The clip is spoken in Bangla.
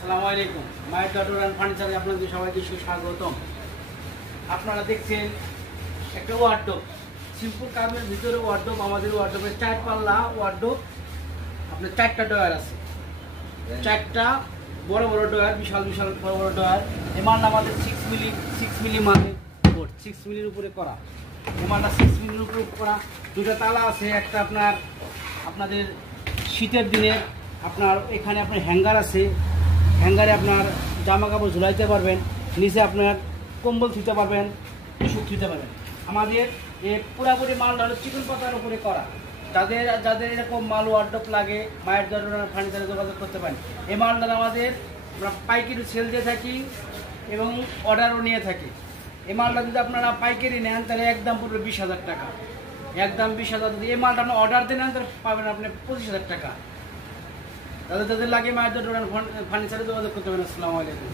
আসসালামু আলাইকুম। মায়ের ডট অ্যান্ড ফার্নিচারে আপনাদের সবাইকে সুস্বাগতম। আপনারা দেখছেন একটা ওয়ার্ডরোব, সিম্পল কার্ভের ভিতরে ওয়ার্ডরোব। আমাদের ওয়ার্ডরোবের 4 পাল্লা ওয়ার্ডরোব, আপনার 4টা ডয়ার আছে, 4টা বড় বড় ডয়ার, বিশাল বিশাল বড় বড় ডয়ার। এই মালটা আমাদের 6 মিলি মানে বোর্ড, 6 মিলির উপরে করা। এই মালটা 6 মিলির উপরে করা। দুটো তালা আছে, একটা আপনাদের শীতের দিনে আপনার এখানে আপনার হ্যাঙ্গার আছে, হ্যাঙ্গারে আপনার জামা কাপড় ঝুলাইতে পারবেন, নিচে আপনার কম্বল ধুতে পারবেন, সুখ ধুতে পারবেন। আমাদের এই পুরাপুরি মালটা হলো চিকন পাতার উপরে করা। যাদের এরকম মাল ওয়ার্ডরোব লাগে, মায়ের ডট ফার্নিচারে যোগাযোগ করতে পারেন। এই মালটা আমাদের আমরা পাইকারি সেল দিয়ে থাকি এবং অর্ডারও নিয়ে থাকি। এই মালটা যদি আপনারা পাইকারি নেন তাহলে একদম পড়বে 20,000 টাকা, একদম 20,000। যদি এই মালটা আপনার অর্ডার দিয়ে নেন তাহলে পাবেন আপনি 25,000 টাকা। যাদের লাগে মায়ের ডট ফার্নিচারে যোগাযোগ করতে পারেন। আসসালামু আলাইকুম।